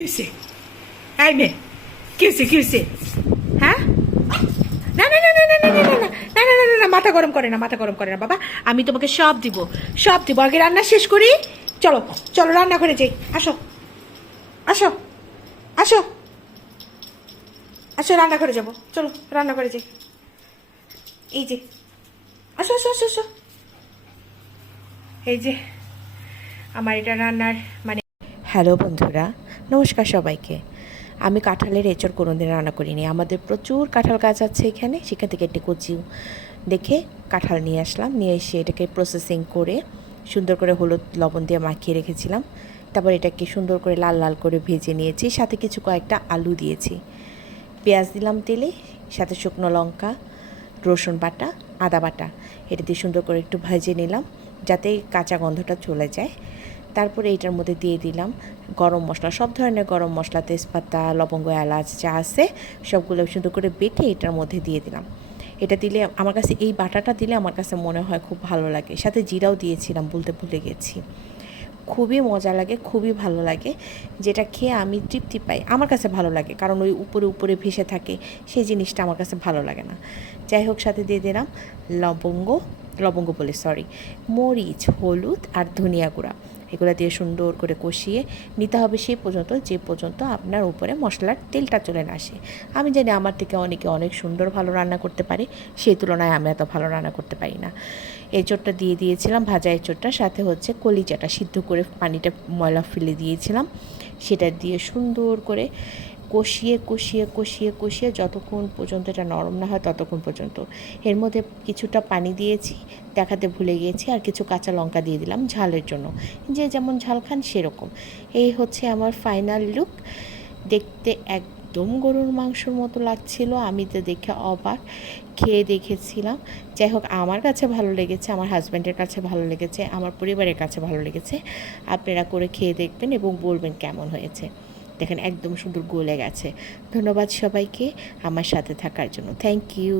কিসে? এই মেয়ে, কিসে? হ্যাঁ, না না না না না না না না না না না না না, মাথা গরম করে না, মাথা গরম করে না বাবা। আমি তোমাকে সব দিব আগে রান্না শেষ করি। চলো চলো রান্না করে যাই। আসো আসো আসো আসো, রান্না করে যাবো। চলো রান্না করে যাই। এই যে, আসো আসো আসো আসো। এই যে আমার এটা রান্নার মানে। হ্যালো বন্ধুরা, নমস্কার সবাইকে। আমি কাঁঠালের এঁচড় কোনোদিন রান্না করিনি। আমাদের প্রচুর কাঁঠাল গাছ আছে এখানে, সেখান থেকে একটি কচি দেখে কাঁঠাল নিয়ে আসলাম। নিয়ে এসে এটাকে প্রসেসিং করে সুন্দর করে হলুদ লবণ দিয়ে মাখিয়ে রেখেছিলাম। তারপর এটাকে সুন্দর করে লাল লাল করে ভেজে নিয়েছি, সাথে কিছু কয়েকটা আলু দিয়েছি। পেঁয়াজ দিলাম তেলে, সাথে শুকনো লঙ্কা, রসুন বাটা, আদা বাটা, এটা দিয়ে সুন্দর করে একটু ভেজে নিলাম যাতে কাঁচা গন্ধটা চলে যায়। তারপরে এটার মধ্যে দিয়ে দিলাম গরম মশলা, সব ধরনের গরম মশলা, তেজপাতা, লবঙ্গ, এলাচ যা আছে সবগুলো সুন্দর করে বেটে এটার মধ্যে দিয়ে দিলাম। এটা দিলে আমার কাছে, এই বাটাটা দিলে আমার কাছে মনে হয় খুব ভালো লাগে। সাথে জিরাও দিয়েছিলাম, বলতে ভুলে গেছি। খুবই মজা লাগে, খুবই ভালো লাগে। যেটা খেয়ে আমি তৃপ্তি পাই, আমার কাছে ভালো লাগে, কারণ ওই উপরে উপরে ভেসে থাকে, সেই জিনিসটা আমার কাছে ভালো লাগে না। যাই হোক, সাথে দিয়ে দিলাম লবঙ্গ বলে সরি, মরিচ, হলুদ আর ধনিয়া গুঁড়া। এগুলো দিয়ে সুন্দর করে কষিয়ে নিতে হবে সেই পর্যন্ত, যে পর্যন্ত আপনার উপরে মশলার তেলটা চলে না আসে। আমি জানি আমার থেকে অনেকে অনেক সুন্দর ভালো রান্না করতে পারে, সেই তুলনায় আমি এত ভালো রান্না করতে পারি না। এঁচোড়টা দিয়ে দিয়েছিলাম, ভাজা এঁচোড়টা, সাথে হচ্ছে কলিজাটা সিদ্ধ করে পানিটা ময়লা ফেলে দিয়েছিলাম। সেটা দিয়ে সুন্দর করে কষিয়ে যতক্ষণ পর্যন্ত এটা নরম না হয় ততক্ষণ পর্যন্ত। এর মধ্যে কিছুটা পানি দিয়েছি, দেখাতে ভুলে গিয়েছি, আর কিছু কাঁচা লঙ্কা দিয়ে দিলাম ঝালের জন্য, যে যেমন ঝাল খান সেরকম। এই হচ্ছে আমার ফাইনাল লুক। দেখতে একদম গরুর মাংসর মতো লাগছিল, আমি তো দেখে অবাক। খেয়ে দেখেছিলাম, যাই হোক আমার কাছে ভালো লেগেছে, আমার হাজব্যান্ডের কাছে ভালো লেগেছে, আমার পরিবারের কাছে ভালো লেগেছে। আপনারা করে খেয়ে দেখবেন এবং বলবেন কেমন হয়েছে। দেখেন একদম সুন্দর গলে গেছে। ধন্যবাদ সবাইকে আমার সাথে থাকার জন্য। Thank you.